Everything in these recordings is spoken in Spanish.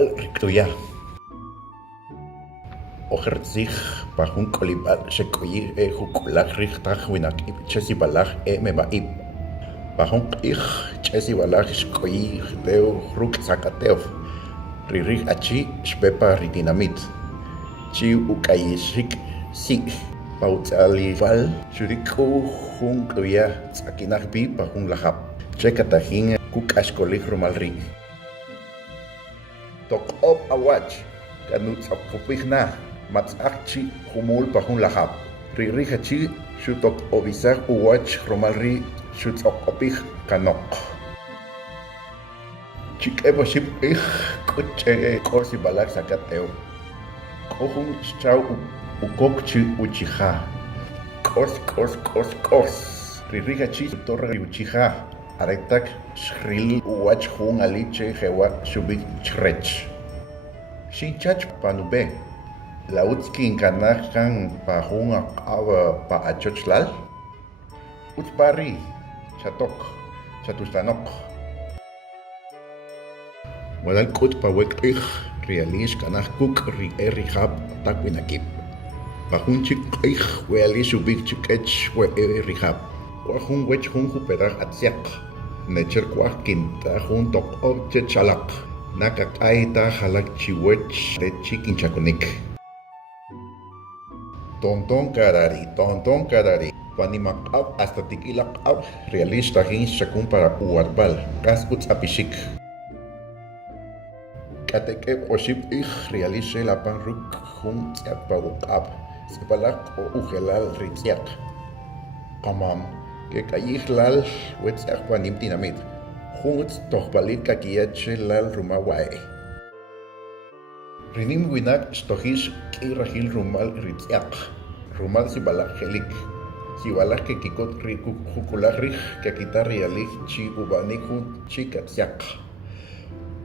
kolibal riktuya. Ojertzich bajun kolibal shekoyi jukulak richtach winakib chesibalach mebaib. Bajun ich chesibalach shkoyi deu ruk zakateo. Ririch achi shbepa ritinamit. Chi ukayishik si. Pautzali val shuriku jun kluya tsakinach bi bajun lahap. Chekatahin kukashkolich rumalri. Tok op awach kanut sakupihna matzakchi humul pahun lahap. Ririhachi shutok obisach uwach romalri shutok kanok. Chikebo ship kuche korsi balak sakateo. Kohun chau ukokchi uchiha. Kors. Ririhachi torre uchiha. Arektak shril uwach hun aliche hewa shubik chrech. Shinchach panube. Lautski inkanachkan pa hun akawa pa achochlal. Utpari chatustanok. Wadal kut pa wekich realish kanach kuk rihab takwinakip. Pahunchik ich weali shubik chikech we rihab. Wahun wech hun huperach atziak. Necher kwah kinta jun tok obche chalak. Nakakaita halak chiwech de chikin chakunik. Tonton karari. Panimakab hasta tikilakab. Realista hin shakun para uarbal. Gas utzapishik. Katekeb oship realishe la panruk jun tsiapagukab. Sepalak o ugelal ritziak. Kamam. Que kayih lal wetzach panim tinamit. Junts tohbalit kakiyache lal rumawai. Rinim winak stohish kirahil rumal ritziak. Rumal si balak helik. Si balak ke kikot hukulagrik kakita rialik chi ubanik hun chi katziak.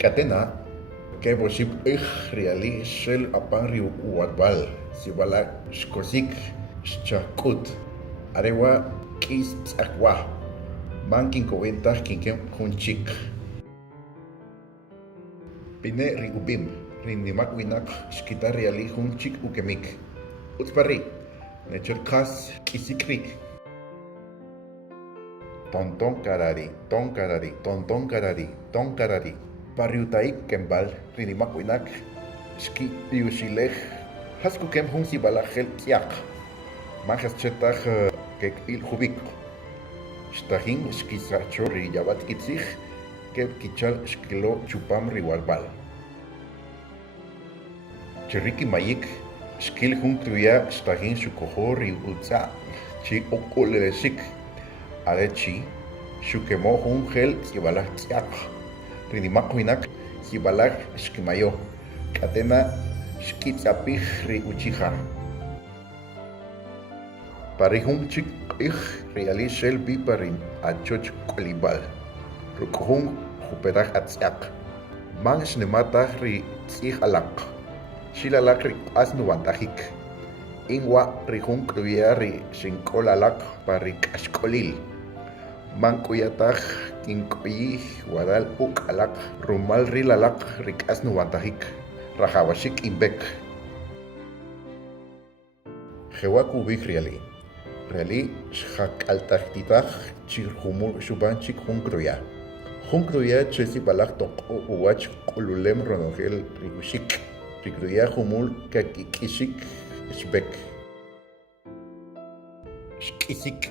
Katena ke boship riali shel apan riu uadbal. Si balak shkosik shchakut. Arewa Kis akwa banking kowentas kinkem hunchik Pine rigubim rindimak winak skita reali hunchik ukemik Utspari necherkas kisikrik Tonton karari Pariutaik kembal rindimak winak ski piushilech haskukem hunsi balachel kiak Majas chetach Kek il hubik. Shtahin shkisacho riyabat kitzich. Kep kichal shkilo chupam riwalbal. Chiriki mayik. Shkil hun tuya shtahin shukoho riutza. Chi okuleshik. Arechi. Shukemo hun gel sibalak tsiak. Rinimak winak sibalak shkimayo. Katena shkitzapich riuchiha. Parihun chik reali shel biparin achoch kolibal. Rukhun huperach atziak. Man shnematach ri tzich alak. Shilalak ri asnuantahik. Inwa rihun kruya ri shinkol alak parik ashkolil. Man kuyatach kinkoyi wadal uk alak. Rumal rilalak rik asnuantahik. Rajawashik imbek. Hewakubik reali. Reali shak altachtitach chirhumul shubanchik hunkroya. Hunkroya chesi balak tok uwach kululem ronogel rigushik. Rikroya humul kakikishik shbek. Shkisik.